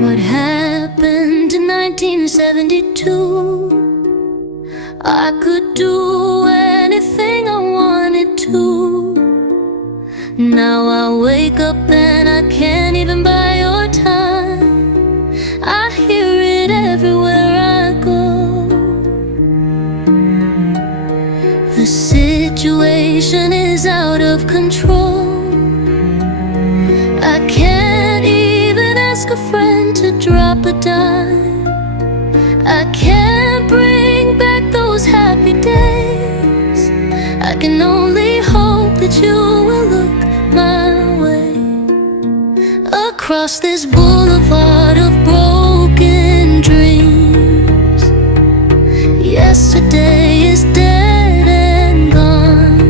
What happened in 1972? I could do anything I wanted to. Now I wake up and I can't even buy your time. I hear it everywhere I go. The situation is out of control. I can't even ask a friend to drop a dime. I can't bring back those happy days. I can only hope that you will look my way. Across this boulevard of broken dreams, yesterday is dead and gone,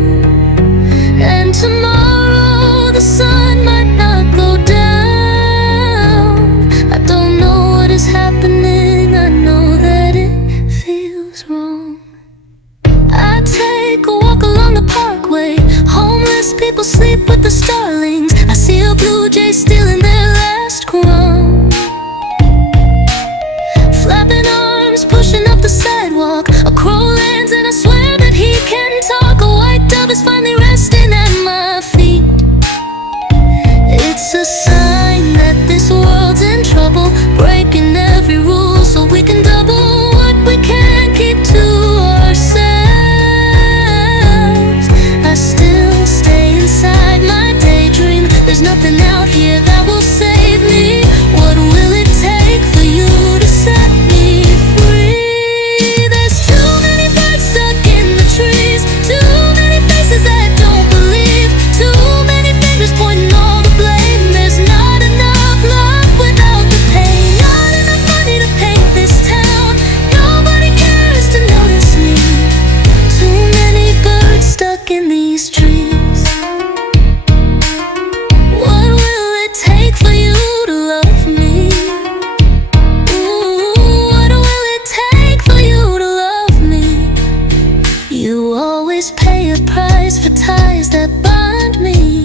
and tomorrow the sun might not go down. I don't know what is happening, I know that it feels wrong. I take a walk along the parkway. Homeless people sleep with the starlings. I see a blue jay stealing their last crumb, flapping arms, pushing up the sidewalk. A crow lands and I swear that he can talk. A white dove is finally resting at my feet. It's a sign that this world's in trouble, breaking every rule so we can double what we can't keep to ourselves. I still stay inside my daydream. There's nothing out here that will save me. What will it take for you to set me free? There's too many birds stuck in the trees, too many faces that don't believe, too many fingers pointing all the blame. There's not enough love without the pain, not enough money to paint this town. Nobody cares to notice me. Too many birds stuck in these trees. What will it take for you to love me? Ooh, what will it take for you to love me? You always pay a price for ties that bind me.